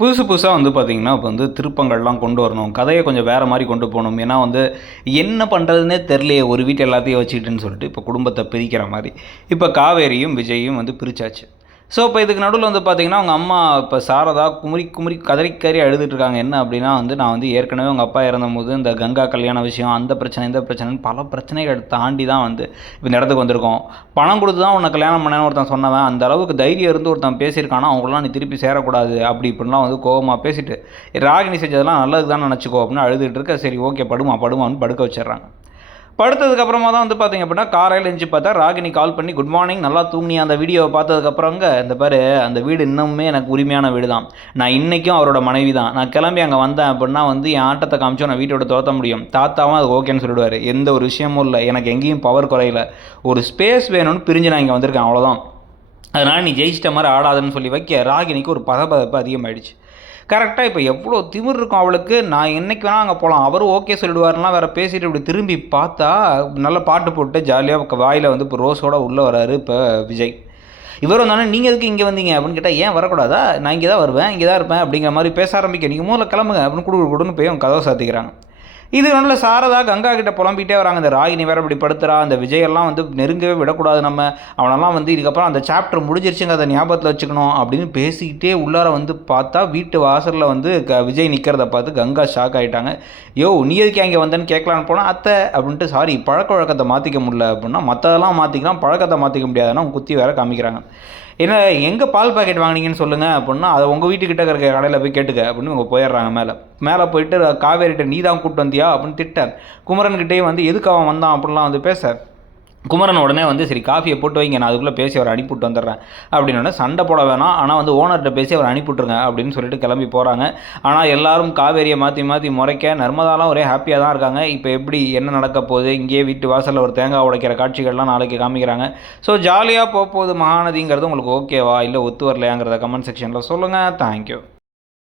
புதுசு புதுசாக வந்து பார்த்திங்கன்னா இப்போ வந்து திருப்பங்கள்லாம் கொண்டு வரணும். கதையை கொஞ்சம் வேறு மாதிரி கொண்டு போகணும். ஏன்னா வந்து என்ன பண்ணுறதுனே தெரிலையே ஒரு வீட்டு எல்லாத்தையும் வச்சுக்கிட்டுன்னு சொல்லிட்டு இப்போ குடும்பத்தை பிரிக்கிற மாதிரி. இப்போ காவேரியும் விஜயும் வந்து பிரித்தாச்சு ஸோ இப்போ இதுக்கு நடுவில் வந்து பார்த்திங்கன்னா அவங்க அம்மா இப்போ சாரதா குமரி குமரி கதறிக்கறி கறி இருக்காங்க என்ன அப்படின்னா வந்து நான் வந்து ஏற்கனவே உங்கள் அப்பா இறந்தபோது இந்த கங்கா கல்யாண விஷயம் அந்த பிரச்சனை இந்த பிரச்சனைன்னு பல பிரச்சனைகள் தாண்டி தான் வந்து இப்போ இந்த இடத்துக்கு வந்திருக்கோம். பணம் கொடுத்து தான் உன்னை கல்யாணம் பண்ணேன்னு ஒருத்தன் சொன்னவன் அந்த அளவுக்கு தைரியம் இருந்து ஒருத்தன் பேசியிருக்கானா அவங்களாம் நீ திருப்பி சேரக்கூடாது அப்படி இப்படிலாம் வந்து கோவமாக பேசிட்டு ராகினி செஞ்சதெல்லாம் நல்லது தான் நினச்சிக்கோ அப்படின்னு அழுதுகிட்டு இருக்க சரி ஓகே படுமா படுமான்னு படுக்க வச்சிடுறாங்க. படுத்ததுக்கு அப்புறமா தான் வந்து பார்த்தீங்க அப்படின்னா காலையில் எழுந்து பார்த்தா ராகினி கால் பண்ணி குட் மார்னிங் நல்லா தூங்கி அந்த வீடியோவை பார்த்ததுக்கப்புறங்க இந்த பாரு அந்த வீடு இன்னுமே எனக்கு உரிமையான வீடு தான் நான் இன்றைக்கும் அவரோட மனைவி தான் நான் கிளம்பி அங்கே வந்தேன் அப்படின்னா வந்து என் ஆட்டத்தை காமிச்சோ நான் வீட்டோட துரத்த முடியும். தாத்தாவும் அது ஓகேன்னு சொல்லிடுவார். எந்த ஒரு விஷயமும் இல்லை. எனக்கு எங்கேயும் பவர் குறையல. ஒரு ஸ்பேஸ் வேணும்னு பிரிஞ்சு நான் இங்கே வந்திருக்கேன். அவ்வளோதான் அதனால் நீ ஜெயிச்சிட்ட மாதிரி ஆடாதுன்னு சொல்லி வைக்க ராகினிக்கு ஒரு பதபதப்பு அதிகமாகிடுச்சு கரெக்டாக இப்போ எவ்வளோ திமிர் இருக்கும் அவளுக்கு. நான் என்னைக்கு வேணால் அங்கே போகலாம் அவரும் ஓகே சொல்லிடுவாருலாம் வேறு பேசிட்டு இப்படி திரும்பி பார்த்தா நல்ல பாட்டு போட்டு ஜாலியாக வாயில் வந்து இப்போ ரோஸோட உள்ளே வராரு இப்போ விஜய். இவர் வந்தானே நீங்கள் எதுக்கு இங்கே வந்தீங்க? அப்படின்னு கேட்டால் ஏன் வரக்கூடாதா? நான் இங்கே தான் வருவேன் இங்கே தான் இருப்பேன் அப்படிங்கிற மாதிரி பேச ஆரம்பிக்க. நீங்கள் முதல்ல கிளம்புங்க அப்படின்னு குடு குடுன்னு போய் அவங்க கதவை சாத்திக்கிறாங்க. இது நல்ல சாரதா கங்கா கிட்ட புலம்பிட்டே வராங்க. இந்த ராகினி வேற இப்படி படுத்துறா. அந்த விஜயெல்லாம் வந்து நெருங்கவே விடக்கூடாது நம்ம. அவனெல்லாம் வந்து இதுக்கப்புறம் அந்த சாப்டர் முடிஞ்சிருச்சுங்க. அதை ஞாபகத்தில் வச்சுக்கணும் அப்படின்னு பேசிக்கிட்டே உள்ளார வந்து பார்த்தா வீட்டு வாசலில் வந்து க விஜய் நிற்கிறத பார்த்து கங்கா ஷாக் ஆகிட்டாங்க யோ நீ எதுக்கு அங்கே வந்தேன்னு கேட்கலான்னு போனால் அத்தை அப்படின்ட்டு சாரி பழக்க வழக்கத்தை மாற்றிக்க முடியல. அப்படின்னா மற்றதெல்லாம் மாற்றிக்கலாம் பழக்கத்தை மாற்றிக்க முடியாதுன்னா அவங்க குத்தி வேற காமிக்கிறாங்க. என்ன எங்கே பால் பாக்கெட் வாங்கினீங்கன்னு சொல்லுங்கள் அப்படின்னா அதை உங்கள் வீட்டுக்கிட்ட இருக்கிற கடையில் போய் கேட்டுக்க அப்படின்னு அவங்க போயிடுறாங்க மேலே. மேலே போயிட்டு காவேரிட்ட நீ தான் கூப்பிட்டு வந்தியா? அப்படின்னு திட்டார். குமரன்கிட்டேயும் வந்து எதுக்கு அவன் வந்தான்? அப்படின்லாம் வந்து பேச குமரன் உடனே வந்து சரி காஃபியை போட்டு வைங்க நான் அதுக்குள்ளே பேசி அவர் அனுப்பிவிட்டு வந்துடுறேன். அப்படின்னு சண்டை போட வேணாம் ஆனால் வந்து ஓனர்கிட்ட பேசி அவர் அனுப்பிவிட்ருங்க அப்படின்னு சொல்லிட்டு கிளம்பி போகிறாங்க ஆனால் எல்லாரும் காவேரியை மாற்றி மாற்றி முறைக்க நர்மதாலாம் ஒரே ஹாப்பியாக தான் இருக்காங்க. இப்போ எப்படி என்ன நடக்க போகுது? இங்கேயே வீட்டு வாசலில் ஒரு தேங்காய் உடைக்கிற காட்சிகள்லாம் நாளைக்கு காமிக்கிறாங்க. ஸோ ஜாலியாக போகுது மகாநதிங்கிறது உங்களுக்கு ஓகேவா இல்லை ஒத்து வரலையாங்கிறத கமெண்ட் செக்ஷனில் சொல்லுங்கள் தேங்க்யூ